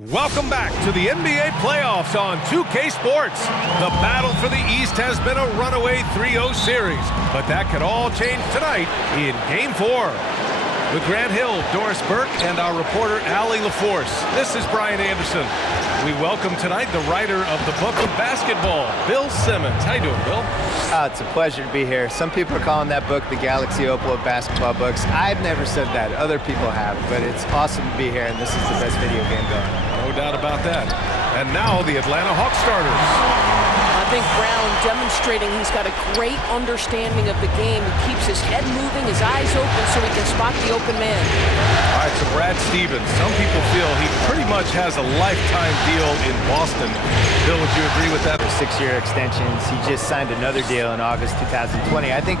Welcome back to the NBA playoffs on 2K Sports. The battle for the East has been a runaway 3-0 series, but that could all change tonight in Game 4. With Grant Hill, Doris Burke, and our reporter Allie LaForce, this is Brian Anderson. We welcome tonight the writer of the book of basketball, Bill Simmons. How you doing, Bill? It's a pleasure to be here. Some people are calling that book the Galaxy Opal of basketball books. I've never said that. Other people have, but it's awesome to be here, and this is the best video game going. No doubt about that. And now the Atlanta Hawks starters. I think Brown demonstrating he's got a great understanding of the game. He keeps his head moving, his eyes open so he can spot the open man. All right, so Brad Stevens, some people feel he pretty much has a lifetime deal in Boston. Bill, would you agree with that? 6-year extensions. He just signed another deal in August 2020. I think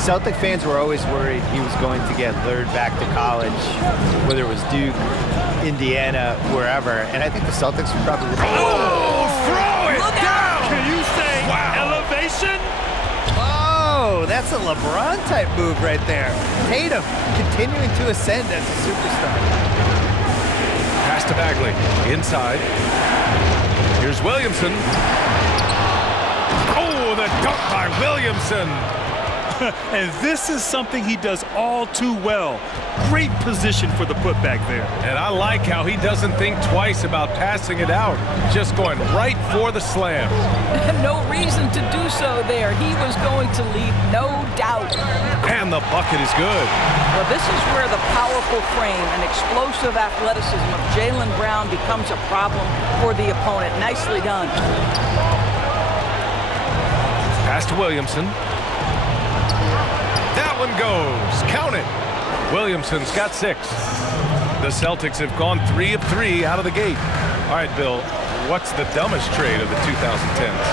Celtic fans were always worried he was going to get lured back to college, whether it was Duke, Indiana, wherever. And I think the Celtics would probably... Oh, throw it down! Can you say elevation? Oh, that's a LeBron-type move right there. Tatum continuing to ascend as a superstar. Pass to Bagley. Inside. Here's Williamson. Oh, the dunk by Williamson. And this is something he does all too well. Great position for the putback there. And I like how he doesn't think twice about passing it out. Just going right for the slam. No reason to do so there. He was going to leave, no doubt. And the bucket is good. Well, this is where the powerful frame and explosive athleticism of Jaylen Brown becomes a problem for the opponent. Nicely done. Pass to Williamson. That one goes. Count it. Williamson's got 6. The Celtics have gone 3 of 3 out of the gate. All right, Bill, what's the dumbest trade of the 2010s?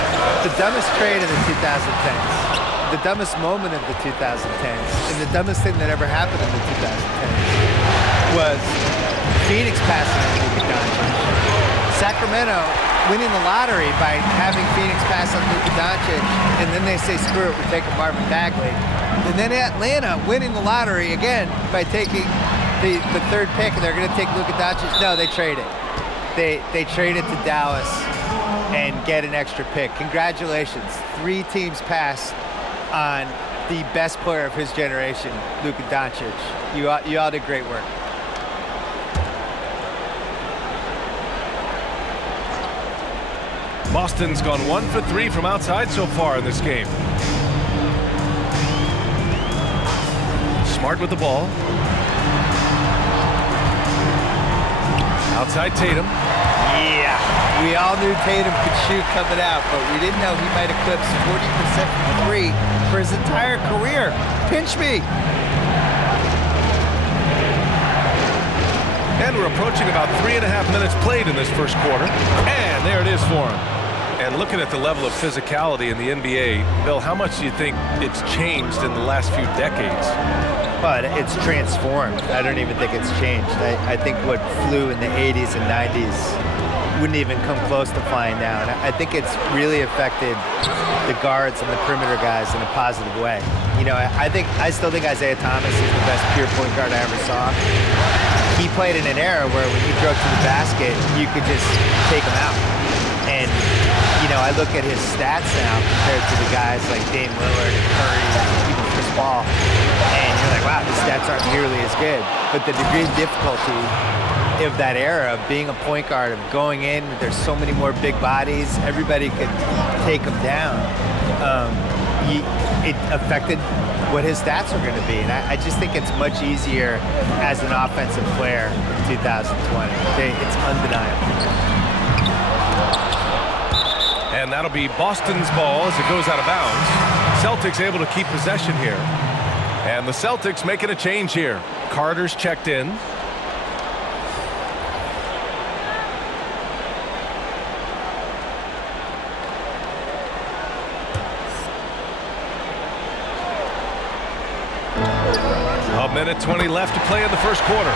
The dumbest trade of the 2010s. The dumbest moment of the 2010s. And the dumbest thing that ever happened in the 2010s was Phoenix passing on Luka Doncic. Sacramento winning the lottery by having Phoenix pass on Luka Doncic, and then they say, screw it, we're taking Marvin Bagley. And then Atlanta winning the lottery again by taking the 3rd pick, and they're going to take Luka Doncic. No, they trade it. They trade it to Dallas and get an extra pick. Congratulations. 3 teams passed on the best player of his generation, Luka Doncic. You all did great work. Boston's gone 1 for 3 from outside so far in this game. Smart with the ball. Outside Tatum. Yeah, we all knew Tatum could shoot coming out, but we didn't know he might eclipse 40% from 3 for his entire career. Pinch me. And we're approaching about 3.5 minutes played in this first quarter. And there it is for him. And looking at the level of physicality in the NBA, Bill, how much do you think it's changed in the last few decades? But it's transformed. I don't even think it's changed. I think what flew in the 80s and 90s wouldn't even come close to flying now. And I think it's really affected the guards and the perimeter guys in a positive way. You know, I still think Isaiah Thomas is the best pure point guard I ever saw. He played in an era where when he drove to the basket, you could just take him out. And, you know, I look at his stats now compared to the guys like Dame Lillard and Curry and even Chris Paul, and you're like, wow, his stats aren't nearly as good. But the degree of difficulty of that era of being a point guard, of going in, there's so many more big bodies, everybody could take him down. It affected what his stats are going to be. And I just think it's much easier as an offensive player in 2020. It's undeniable. And that'll be Boston's ball as it goes out of bounds. Celtics able to keep possession here. And the Celtics making a change here. Carter's checked in. A minute 20 left to play in the first quarter.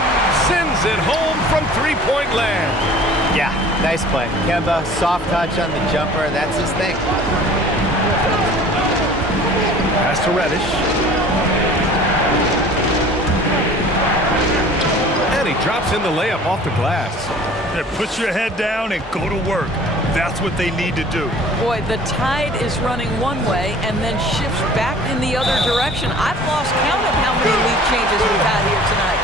Sends it home from three-point land. Yeah, nice play. Kemba, soft touch on the jumper. That's his thing. Pass to Reddish. And he he drops in the layup off the glass. Yeah, put your head down and go to work. That's what they need to do. Boy, the tide is running one way and then shifts back in the other direction. I've lost count of how many lead changes we've had here tonight.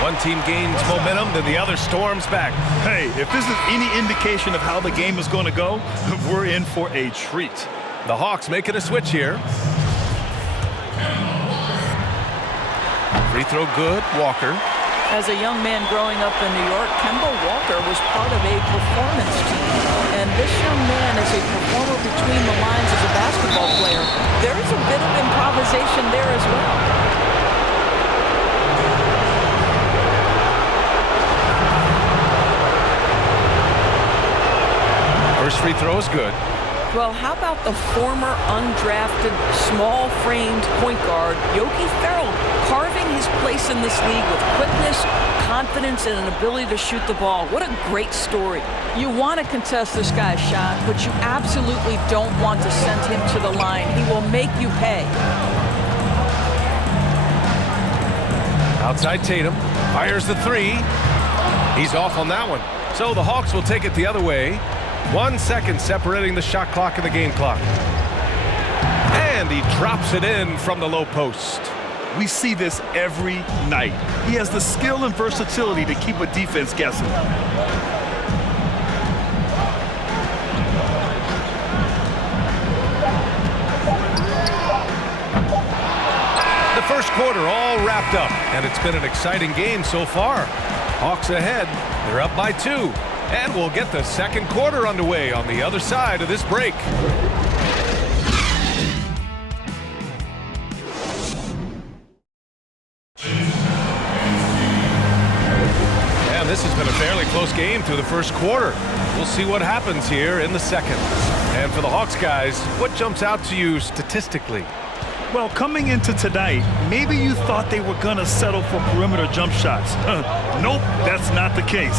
One team gains momentum, then the other storms back. Hey, if this is any indication of how the game is going to go, we're in for a treat. The Hawks making a switch here. Free throw good, Walker. As a young man growing up in New York, Kemba Walker was part of a performance team. And this young man is a performer between the lines as a basketball player. There is a bit of improvisation there as well. First free throw is good. Well, how about the former undrafted, small-framed point guard, Yogi Ferrell, carving his place in this league with quickness, confidence, and an ability to shoot the ball. What a great story. You want to contest this guy's shot, but you absolutely don't want to send him to the line. He will make you pay. Outside Tatum, fires the three. He's off on that one. So the Hawks will take it the other way. 1 second separating the shot clock and the game clock. And he drops it in from the low post. We see this every night. He has the skill and versatility to keep a defense guessing. The first quarter all wrapped up, and it's been an exciting game so far. Hawks ahead. They're up by 2. And we'll get the second quarter underway on the other side of this break. And this has been a fairly close game through the first quarter. We'll see what happens here in the second. And for the Hawks guys, what jumps out to you statistically? Well, coming into tonight, maybe you thought they were going to settle for perimeter jump shots. Nope, that's not the case.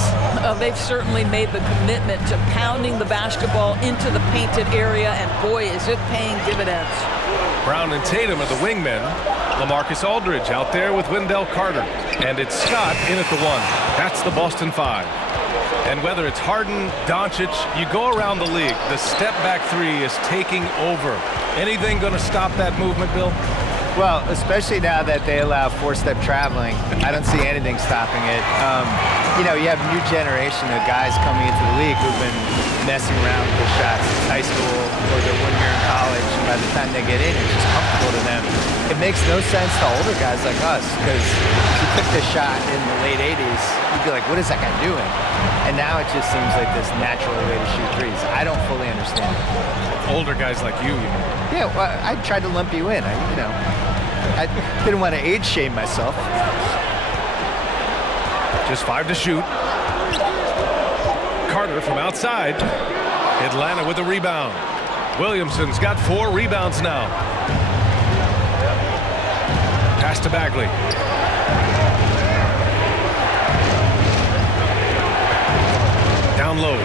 They've certainly made the commitment to pounding the basketball into the painted area, and boy, is it paying dividends. Brown and Tatum are the wingmen. LaMarcus Aldridge out there with Wendell Carter. And it's Scott in at the 1. That's the Boston 5. And whether it's Harden, Doncic, you go around the league, the step-back three is taking over. Anything going to stop that movement, Bill? Well, especially now that they allow four-step traveling, I don't see anything stopping it. You have a new generation of guys coming into the league who've been messing around with the shots since high school or their 1 year in college. And by the time they get in, it's just comfortable to them. It makes no sense to older guys like us because if you took this shot in the late 80s, you'd be like, what is that guy doing? And now it just seems like this natural way to shoot threes. I don't fully understand it. Older guys like you mean? Yeah, well, I tried to lump you in. I didn't want to age shame myself. Just 5 to shoot. Carter from outside. Atlanta with a rebound. Williamson's got 4 rebounds now. Pass to Bagley. Down low.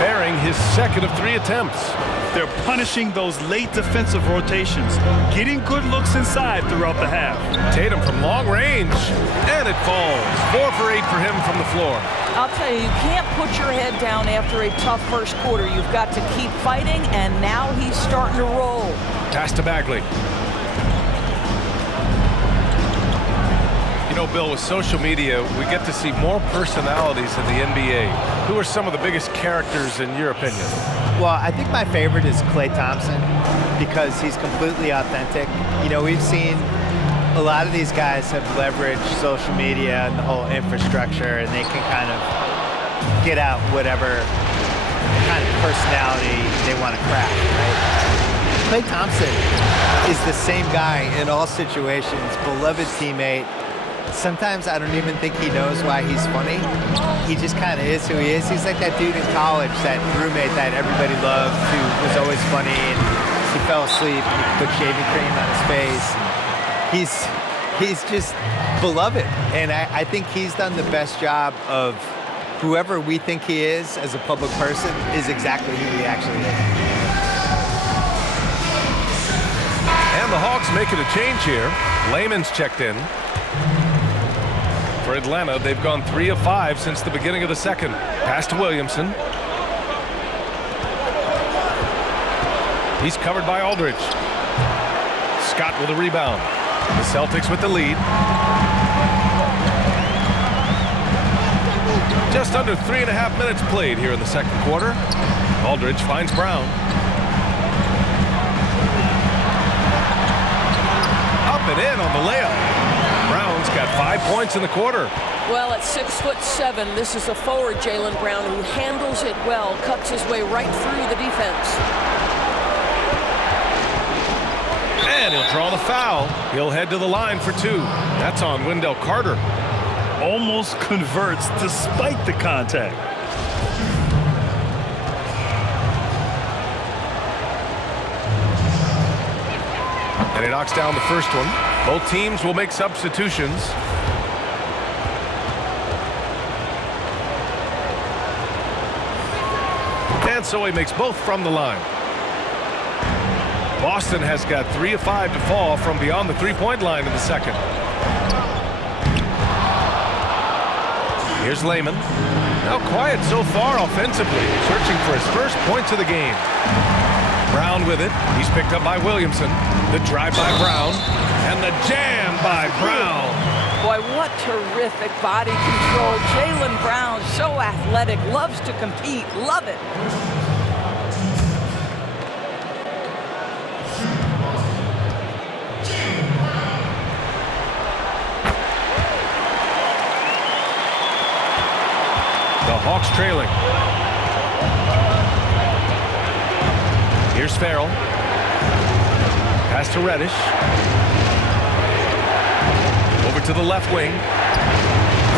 Bearing his second of 3 attempts. They're punishing those late defensive rotations, getting good looks inside throughout the half. Tatum from long range, and it falls. 4 for 8 for him from the floor. I'll tell you can't put your head down after a tough first quarter. You've got to keep fighting, and now he's starting to roll. Pass to Bagley. You know, Bill, with social media, we get to see more personalities in the NBA. Who are some of the biggest characters in your opinion? Well, I think my favorite is Klay Thompson because he's completely authentic. We've seen a lot of these guys have leveraged social media and the whole infrastructure, and they can kind of get out whatever kind of personality they want to craft, right? Klay Thompson is the same guy in all situations, beloved teammate. Sometimes I don't even think he knows why he's funny. He just kind of is who he is. He's like that dude in college, that roommate that everybody loved, who was always funny, and he fell asleep and he put shaving cream on his face. He's just beloved, and I think he's done the best job of whoever we think he is as a public person is exactly who he actually is. And the Hawks making a change here. Layman's checked in. For Atlanta, they've gone 3 of 5 since the beginning of the second. Pass to Williamson. He's covered by Aldridge. Scott with a rebound. The Celtics with the lead. Just under 3.5 minutes played here in the second quarter. Aldridge finds Brown. Up and in on the layup. Brown's got 5 points in the quarter. Well, at 6'7", this is a forward, Jaylen Brown, who handles it well, cuts his way right through the defense. And he'll draw the foul. He'll head to the line for 2. That's on Wendell Carter. Almost converts despite the contact. And he knocks down the first one. Both teams will make substitutions. And so he makes both from the line. Boston has got 3 of 5 to fall from beyond the three-point line in the second. Here's Layman. Now quiet so far offensively, searching for his first points of the game. Brown with it. He's picked up by Williamson. The drive by Brown. And the jam by Brown. Boy, what terrific body control. Jaylen Brown, so athletic, loves to compete. Love it. The Hawks trailing. Here's Farrell. Pass to Reddish. Over to the left wing.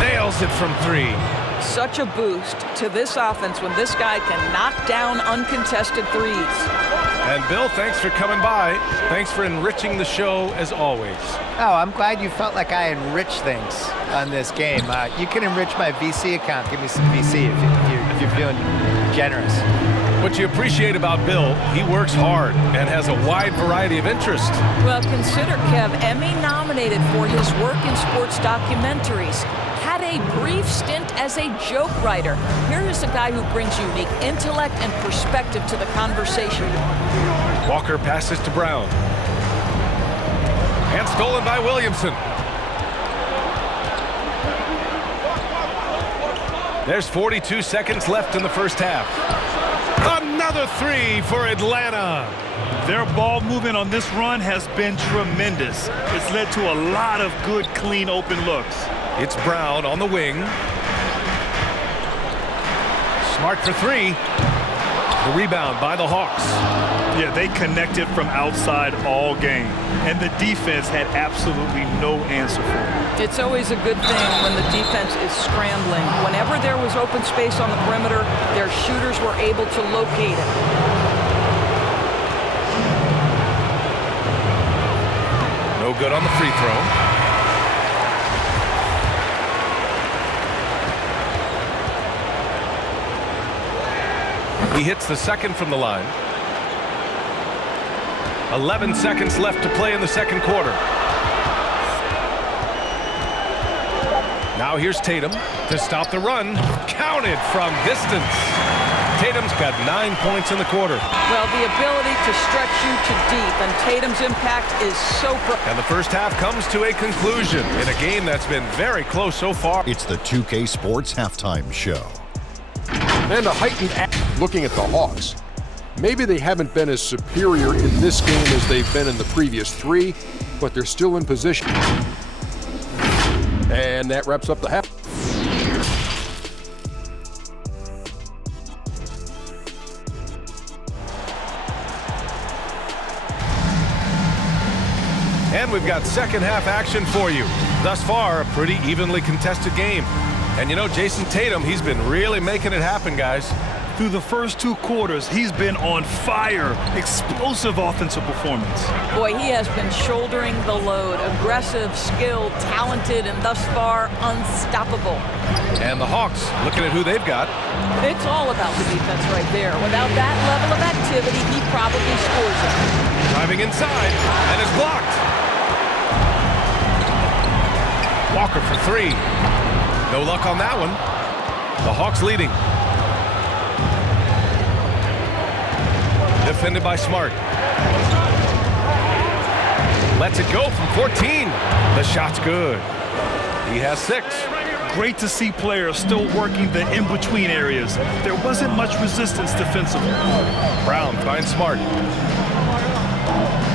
Nails it from 3. Such a boost to this offense when this guy can knock down uncontested threes. And Bill, thanks for coming by. Thanks for enriching the show as always. Oh, I'm glad you felt like I enriched things on this game. You can enrich my VC account. Give me some VC if you're feeling generous. What you appreciate about Bill, he works hard and has a wide variety of interests. Well, consider, Kev, Emmy nominated for his work in sports documentaries. Had a brief stint as a joke writer. Here is a guy who brings unique intellect and perspective to the conversation. Walker passes to Brown. And stolen by Williamson. There's 42 seconds left in the first half. Another 3 for Atlanta. Their ball movement on this run has been tremendous. It's led to a lot of good, clean, open looks. It's Brown on the wing. Smart for 3. The rebound by the Hawks. Yeah, they connected from outside all game, and the defense had absolutely no answer for it. It's always a good thing when the defense is scrambling. Whenever there was open space on the perimeter, their shooters were able to locate it. No good on the free throw. He hits the second from the line. 11 seconds left to play in the second quarter. Now here's Tatum to stop the run. Counted from distance. Tatum's got 9 points in the quarter. Well, the ability to stretch you to deep, and Tatum's impact is so And the first half comes to a conclusion in a game that's been very close so far. It's the 2K Sports Halftime Show. And a heightened looking at the Hawks. Maybe they haven't been as superior in this game as they've been in the previous 3, but they're still in position. And that wraps up the half. And we've got second half action for you. Thus far, a pretty evenly contested game. And you know, Jason Tatum, he's been really making it happen, guys. Through the first 2 quarters, he's been on fire. Explosive offensive performance. Boy, he has been shouldering the load. Aggressive, skilled, talented, and thus far, unstoppable. And the Hawks, looking at who they've got. It's all about the defense right there. Without that level of activity, he probably scores it. Driving inside, and is blocked. Walker for 3. No luck on that one. The Hawks leading. Defended by Smart. Lets it go from 14. The shot's good. He has 6. Great to see players still working the in-between areas. There wasn't much resistance defensively. Brown finds Smart.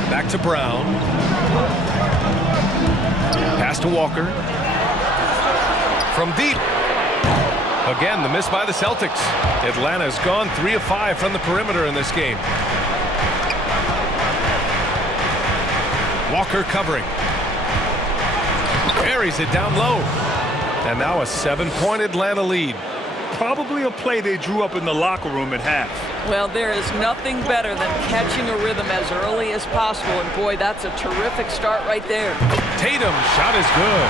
Back to Brown. Pass to Walker. From deep. Again, the miss by the Celtics. Atlanta's gone 3 of 5 from the perimeter in this game. Walker covering. Carries it down low. And now a 7-point Atlanta lead. Probably a play they drew up in the locker room at half. Well, there is nothing better than catching a rhythm as early as possible. And boy, that's a terrific start right there. Tatum, shot is good.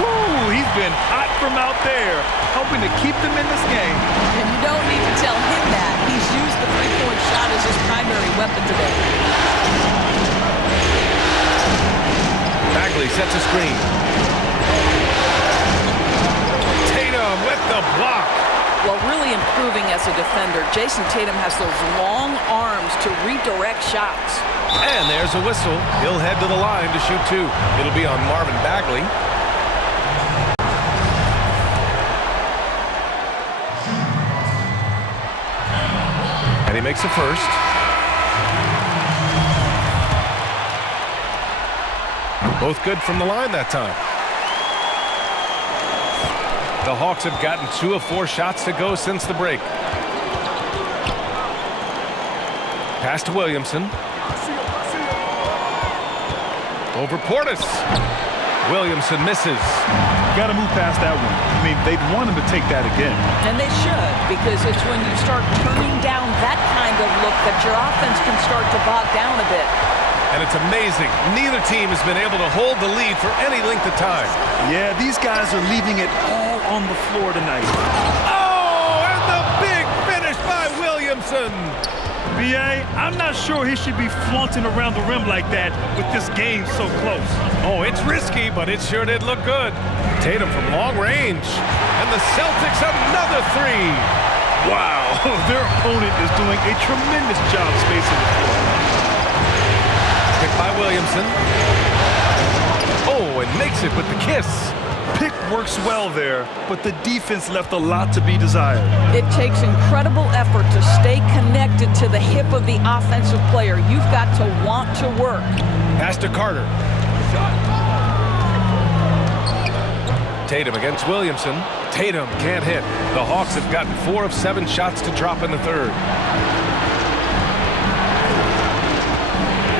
Ooh, he's been hot from out there, helping to keep them in this game. And you don't need to tell him that. He's used the three-point shot as his primary weapon today. Bagley sets a screen. Tatum with the block. Well, really improving as a defender. Jason Tatum has those long arms to redirect shots. And there's a whistle. He'll head to the line to shoot 2. It'll be on Marvin Bagley. And he makes a first. Both good from the line that time. The Hawks have gotten 2 of 4 shots to go since the break. Pass to Williamson. Over Portis. Williamson misses. Got to move past that one. I mean, they'd want him to take that again. And they should, because it's when you start turning down that kind of look that your offense can start to bog down a bit. And it's amazing. Neither team has been able to hold the lead for any length of time. Yeah, these guys are leaving it all on the floor tonight. Oh, and the big finish by Williamson. B.A., I'm not sure he should be flaunting around the rim like that with this game so close. Oh, it's risky, but it sure did look good. Tatum from long range. And the Celtics another 3. Wow, their opponent is doing a tremendous job spacing the floor. Picked by Williamson. Oh, and makes it with the kiss. Pick works well there, but the defense left a lot to be desired. It takes incredible effort to stay connected to the hip of the offensive player. You've got to want to work. Pass to Carter. Tatum against Williamson. Tatum can't hit. The Hawks have gotten 4 of 7 shots to drop in the third.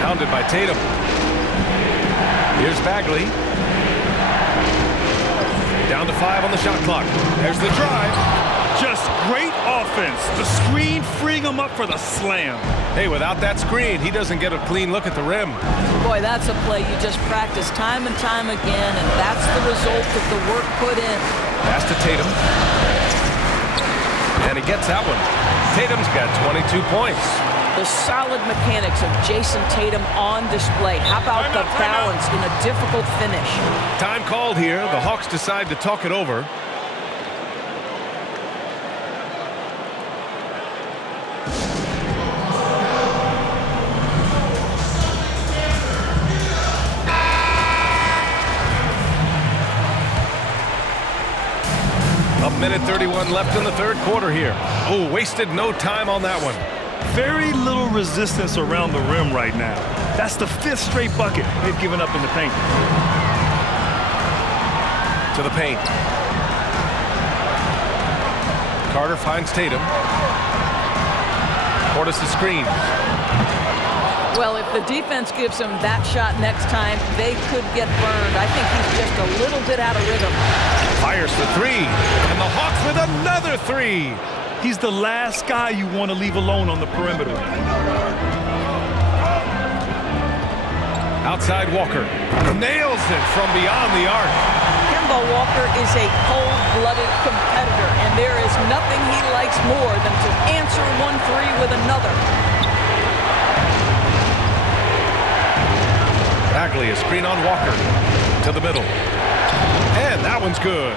Hounded by Tatum. Here's Bagley. Down to 5 on the shot clock. There's the drive. Just great offense. The screen freeing him up for the slam. Hey, without that screen, he doesn't get a clean look at the rim. Boy, that's a play you just practice time and time again, and that's the result of the work put in. Pass to Tatum. And he gets that one. Tatum's got 22 points. The solid mechanics of Jason Tatum on display. How about the balance in a difficult finish? Time called here. The Hawks decide to talk it over. A minute 31 left in the third quarter here. Oh, wasted no time on that one. Very little resistance around the rim right now. That's the 5th straight bucket they've given up in the paint. To the paint. Carter finds Tatum. Portis the screen. Well, if the defense gives him that shot next time, they could get burned. I think he's just a little bit out of rhythm. Fires for 3. And the Hawks with another 3. He's the last guy you want to leave alone on the perimeter. Outside Walker. Nails it from beyond the arc. Kemba Walker is a cold-blooded competitor, and there is nothing he likes more than to answer 1-3 with another. Bagley, a screen on Walker. To the middle. And And that one's good.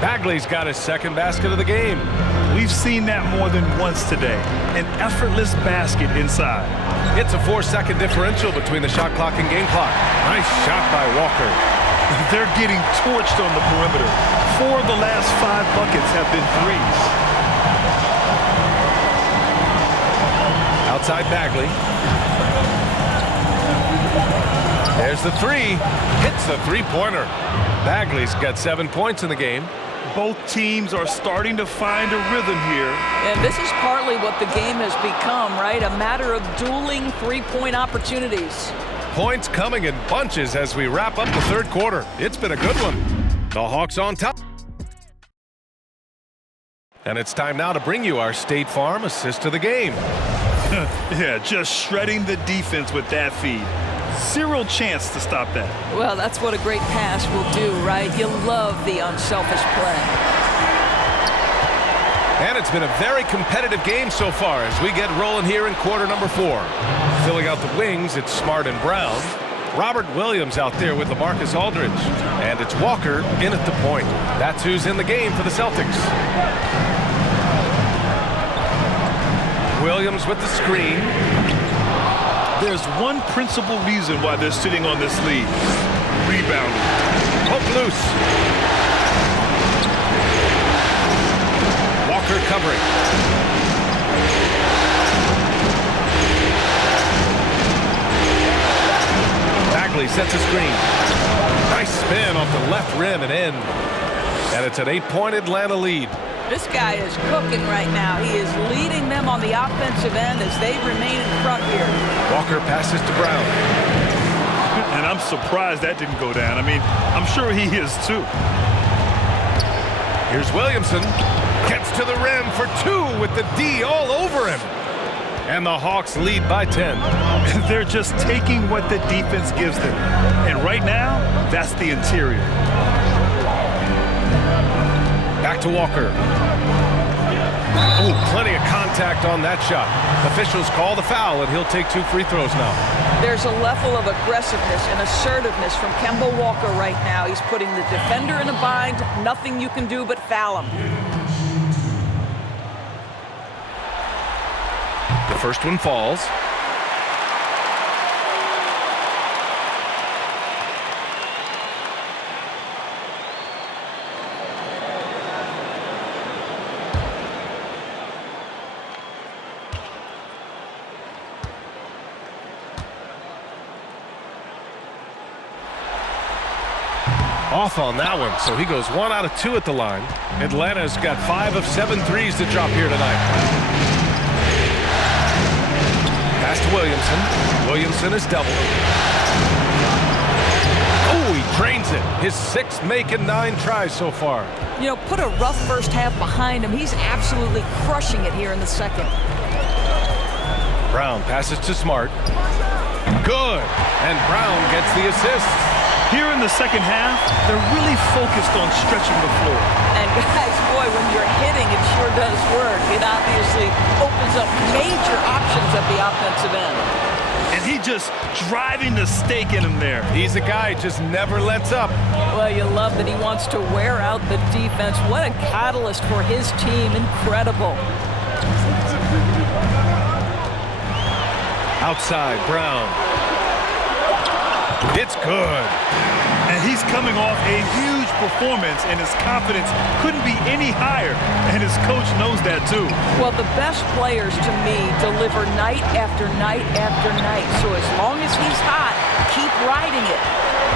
Bagley's got his second basket of the game. We've seen that more than once today. An effortless basket inside. It's a 4-second differential between the shot clock and game clock. Nice shot by Walker. They're getting torched on the perimeter. 4 of the last 5 buckets have been threes. Outside Bagley. There's the three. Hits the three-pointer. Bagley's got 7 points in the game. Both teams are starting to find a rhythm here. And this is partly what the game has become, right? A matter of dueling three-point opportunities. Points coming in bunches as we wrap up the third quarter. It's been a good one. The Hawks on top. And it's time now to bring you our State Farm assist of the game. Yeah, just shredding the defense with that feed. Zero chance to stop that. Well, that's what a great pass will do, right? You love the unselfish play. And it's been a very competitive game so far as we get rolling here in quarter number 4. Filling out the wings, it's Smart and Brown. Robert Williams out there with LaMarcus Aldridge. And it's Walker in at the point. That's who's in the game for the Celtics. Williams with the screen. There's one principal reason why they're sitting on this lead. Rebounding. Hook loose. Walker covering. Bagley sets a screen. Nice spin off the left rim and in. And it's an 8-point Atlanta lead. This guy is cooking right now. He is leading them on the offensive end as they remain in front here. Walker passes to Brown. And I'm surprised that didn't go down. I mean, I'm sure he is too. Here's Williamson. Gets to the rim for 2 with the D all over him. And the Hawks lead by 10. They're just taking what the defense gives them. And right now, that's the interior. Back to Walker. Oh, plenty of contact on that shot. Officials call the foul, and he'll take 2 free throws now. There's a level of aggressiveness and assertiveness from Kemba Walker right now. He's putting the defender in a bind. Nothing you can do but foul him. The first one falls. Off on that one, so he goes 1 out of 2 at the line. Atlanta's got 5 of 7 threes to drop here tonight. Pass to Williamson. Williamson is doubled. Oh, he drains it. His 6th make and 9 tries so far. You know, put a rough first half behind him. He's absolutely crushing it here in the second. Brown passes to Smart. Good. And Brown gets the assist. Here in the second half, they're really focused on stretching the floor. And guys, boy, when you're hitting, it sure does work. It obviously opens up major options at the offensive end. And he just driving the stake in him there. He's a guy who just never lets up. Well, you love that he wants to wear out the defense. What a catalyst for his team. Incredible. Outside, Brown. It's good. And he's coming off a huge performance, and his confidence couldn't be any higher. And his coach knows that too. Well, the best players to me deliver night after night after night. So as long as he's hot, keep riding it.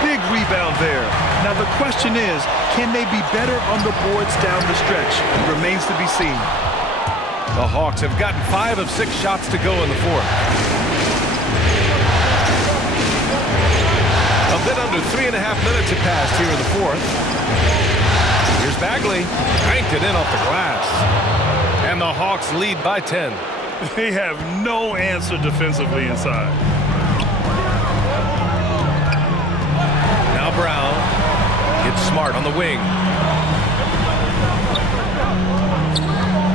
Big rebound there. Now the question is, can they be better on the boards down the stretch? It remains to be seen. The Hawks have gotten 5 of 6 shots to go in the 4th. A bit under 3.5 minutes have passed here in the 4th. Here's Bagley. Banked it in off the glass. And the Hawks lead by 10. They have no answer defensively inside. Now Brown gets Smart on the wing.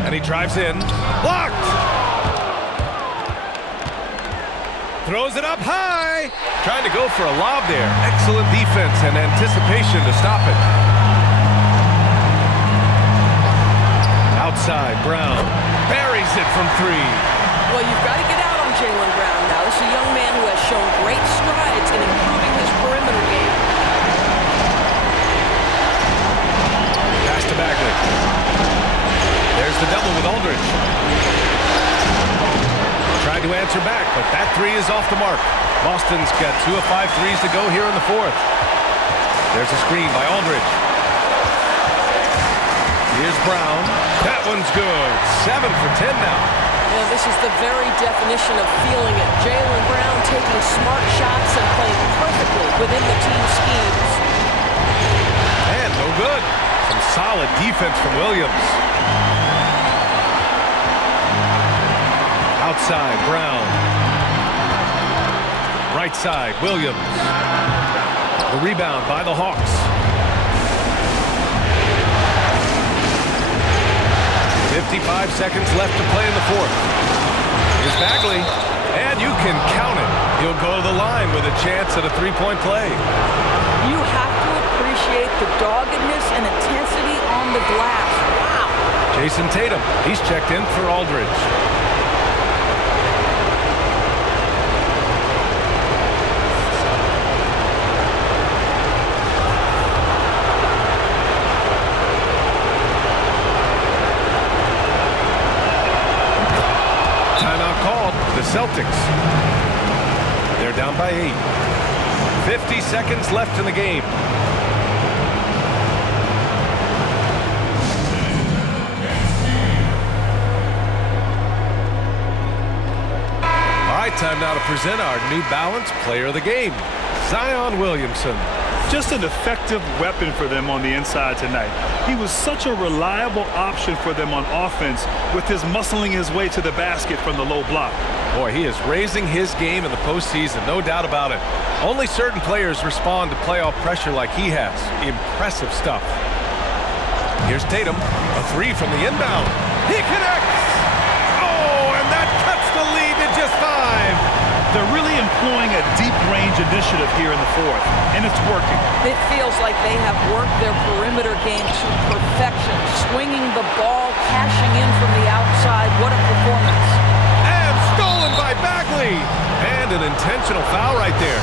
And he drives in. Blocked! Throws it up high. Trying to go for a lob there. Excellent defense and anticipation to stop it. Outside, Brown buries it from 3. Well, you've got to get out on Jaylen Brown now. This is a young man who has shown great strides in improving his perimeter game. Pass to Bagley. There's the double with Aldridge. Tried to answer back, but that 3 is off the mark. Boston's got 2 of 5 threes to go here in the 4th. There's a screen by Aldridge. Here's Brown. That one's good. 7 for 10 now. Yeah, this is the very definition of feeling it. Jaylen Brown taking smart shots and playing perfectly within the team schemes. And no good. Some solid defense from Williams. Outside, Brown. Right side, Williams. The rebound by the Hawks. 55 seconds left to play in the 4th. Here's Bagley, and you can count it. He'll go to the line with a chance at a 3-point play. You have to appreciate the doggedness and intensity on the glass. Wow. Jason Tatum, he's checked in for Aldridge. The Celtics, they're down by 8. 50 seconds left in the game. All right, time now to present our New Balance Player of the Game, Zion Williamson. Just an effective weapon for them on the inside tonight. He was such a reliable option for them on offense with his muscling his way to the basket from the low block. Boy, he is raising his game in the postseason, no doubt about it. Only certain players respond to playoff pressure like he has. Impressive stuff. Here's Tatum, a 3 from the inbound. He connects! Oh, and that cuts the lead to just 5. They're really employing a deep-range initiative here in the 4th, and it's working. It feels like they have worked their perimeter game to perfection, swinging the ball, cashing in from the outside. What a performance. And stolen by Bagley. And an intentional foul right there.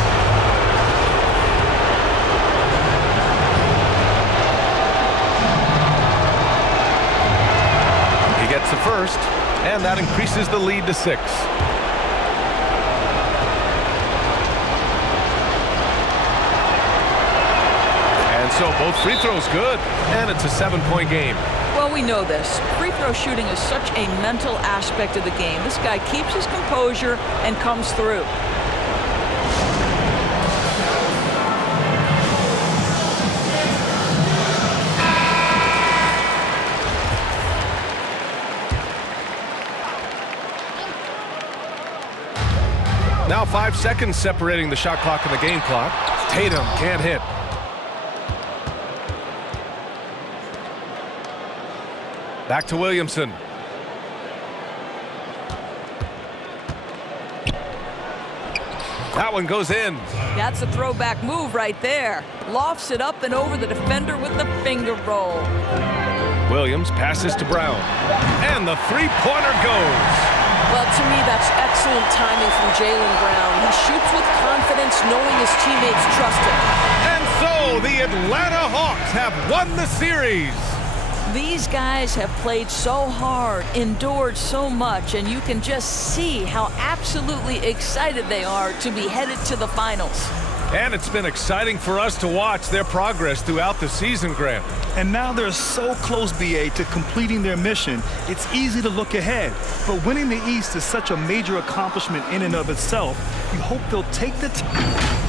He gets the first, and that increases the lead to 6. So both free throws good, and it's a 7-point game. Well, we know this. Free throw shooting is such a mental aspect of the game. This guy keeps his composure and comes through. Now 5 seconds separating the shot clock and the game clock. Tatum can't hit. Back to Williamson. That one goes in. That's a throwback move right there. Lofts it up and over the defender with the finger roll. Williams passes to Brown. And the 3-pointer goes. Well, to me, that's excellent timing from Jaylen Brown. He shoots with confidence, knowing his teammates trust him. And so the Atlanta Hawks have won the series. These guys have played so hard, endured so much, and you can just see how absolutely excited they are to be headed to the finals. And it's been exciting for us to watch their progress throughout the season, Grant. And now they're so close, BA, to completing their mission. It's easy to look ahead. But winning the East is such a major accomplishment in and of itself. You hope they'll take the time.